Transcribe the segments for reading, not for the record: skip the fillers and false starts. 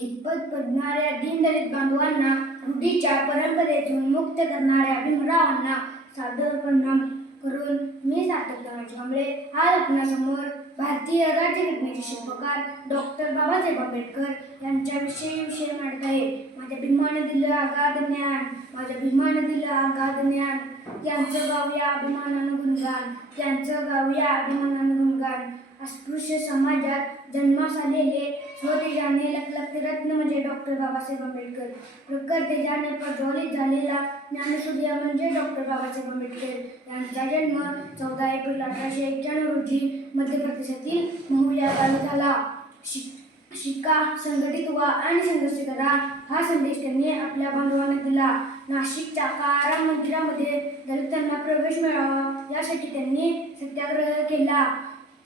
खितपत पडणाऱ्या दीनदलित बांधवांना, रूढीच्या परंपरेतून मुक्त करणाऱ्या भीमरावांना सादर प्रणाम करून मी सार्थक धनाजी कांबळे आज आपणासमोर भारतीय राज्यघटनेचे शिल्पकार डॉक्टर बाबासाहेब आंबेडकर यांच्याविषयी मांडत आहे. माझ्या भीमाने दिलं अगाध ज्ञान, माझ्या भीमाने दिलं अगाध ज्ञान, त्यांचं गाऊया अभिमानानं गुणगान, त्यांचं गाऊया अभिमानानं गुणगान. अस्पृश्य समाजात जन्मास आलेले स्वतेजाने लखलखते रत्न म्हणजे डॉक्टर बाबासाहेब आंबेडकर. प्रखर तेजाने प्रज्वलित झालेला ज्ञानसूर्य म्हणजे डॉक्टर बाबासाहेब आंबेडकर यांचा जन्म 14 एप्रिल 1891 रोजी मध्य प्रदेशातील महू या गावी झाला. शिका, संघटित व्हा आणि संघर्ष करा हा संदेश त्यांनी आपल्या बांधवांना दिला. नाशिकच्या काळाराम मंदिरामध्ये दलितांना प्रवेश मिळावा यासाठी त्यांनी सत्याग्रह केला.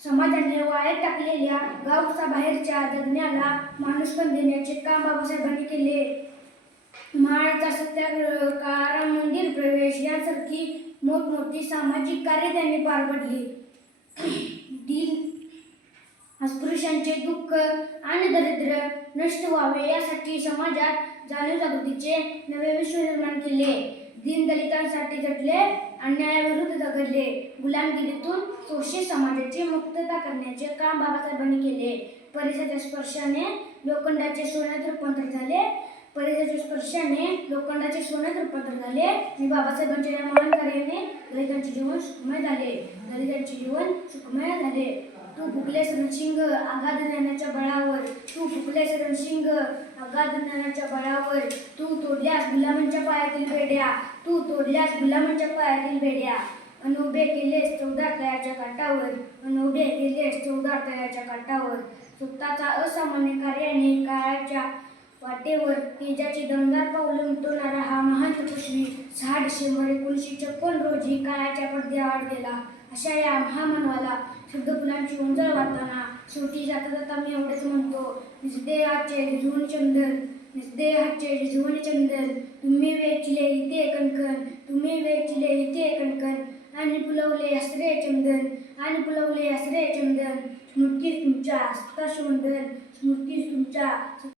समाजाने वाळत टाकलेल्या गावचा जगण्याला माणूसपण देण्याचे काम बाबासाहेबांनी केले. माळाचा सत्याग्रह, काळाराम मंदिर प्रवेश यासारखी मोठमोठी सामाजिक कार्य त्यांनी पार पडली. अस्पृश्यांचे दुःख आणि दारिद्र्य नष्ट व्हावे यासाठी समाजात जाणीव-जागृतीचे नवे विश्व निर्माण केले. दीनदलितांसाठी झटले, अन्यायाविरुद्ध झगडले, गुलामगिरीतून शोषित समाजाची मुक्तता करण्याचे काम बाबासाहेबांनी केले. परिसाच्या स्पर्शाने लोखंडाचे सोन्यात रूपांतर झाले. आणि बाबासाहेबांच्या या महान कार्याने दलितांचे जीवन सुखमय झाले. तू फुगलेस रणशिंग अगाध ज्ञानाच्या बळावर, तू फुगलेस रणशिंग अगाध ज्ञानाच्या बळावर, तू तोडल्यास गुलामांच्या पायातील बेड्या, तू तोडल्यास गुलामांच्या पायातील बेड्या. अनउभे केलेस 14 तळ्याच्या काठावर, अनउभे केलेस 14 तळ्याच्या काठावर. स्वतःचा असामान्य कार्याने काळाच्या वाटेवर तेजाची दमदार पावले उमटवणारा हा महान तपस्वी 6 डिसेंबर 1956 रोजी काळाच्या पडद्याआड गेला. अशा या महामानवाला शब्दफुलांची उंजळ वाटताना शेवटी जाता जाता मी एवढेच म्हणतो, निजदेहाचे रिझवून चंदन, निजदेहाचे रिझवून चंदन, तुम्ही वेचिले इथे कणकण, तुम्ही वेचिले इथे कणकण, आणि फुलवले असरे चंदन, आणि फुलवले असरे चंदन. स्मृतीस तुमच्या सताश वंदन, स्मृतीस तुमच्या